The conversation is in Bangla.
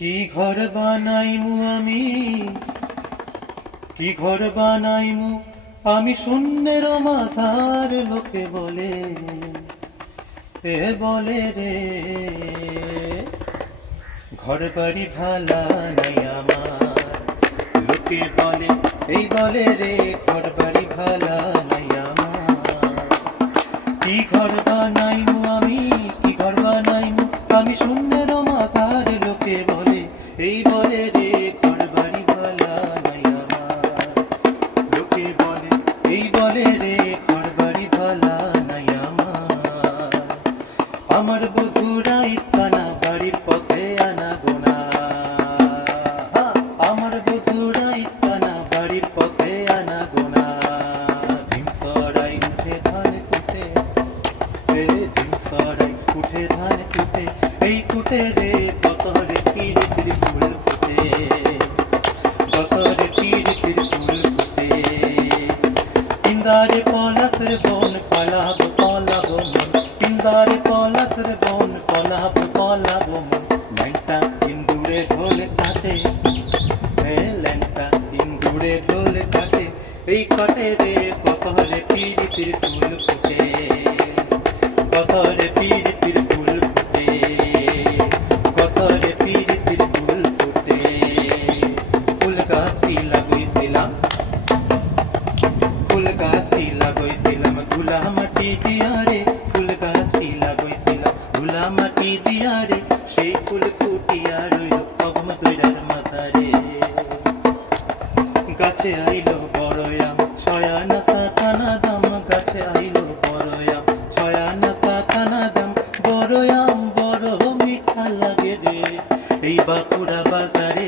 কি ঘর বানাইমু আমি, কি ঘর বানাইমু আমি শূন্যের মাঝার, লোকে বলে এ বলে রে ঘর বাড়ি ভালা নাই আমার, লোকে বলে এই বলে রে ঘর বাড়ি ভালা নাই আমার। কি ঘর বানাইমু আমি, কি ঘর বানাইমু আমি শূন্যের মাঝার, লোকে বলে এই বলে রে ঘর বাড়ি ভালা নাই আমার, লোকে বলে এই বলে রে ঘর বাড়ি ভালা নাই আমার। আমার বধুরা ইত্তানা বাড়ির পথে আনা গোনা, আমার বধুরা ইত্তানা বাড়ির পথে আনা গোনা। ডিম সরাই উঠে ধান কুটে, ডিম সরাই উঠে ধান কুটে, এই কুটে রে কত রে তীর তীর ফুল ফুটে, কত রে তীর তীর ফুল ফুটে। ইন্দারে পলাশের বন পালাব পালাব মন, ইন্দারে পলাশের বন পালাব পালাব মন। ল্যাংটা ইন্দুরে ঢোল কাটে, ল্যাংটা ইন্দুরে ঢোল কাটে, এই কাটে রে কত রে তীর তীর ফুল ফুটে, কত রে তীর তীর ফুল ফুটে, কত রে তীর তীর ফুল ফুটে। ফুল গাছটি লাগাইছিলাম, ফুল গাছটি লাগাইছিলাম ধুলা মাটি দিয়া রে, ফুল গাছটি লাগাইছিলাম ধুলা মাটি দিয়া রে, সেই ফুল ফুটিয়া রইল পগম দৈরার মাথারে। গাছে আইলো বড়য়াম ছয়ানা সাতানা দাম, গাছে আইলো বড়য়াম ছয়ানা সাতানা দাম, বড়য়াম বড় মিঠা লাগে রে, এই বাঁকুড়া বাজারে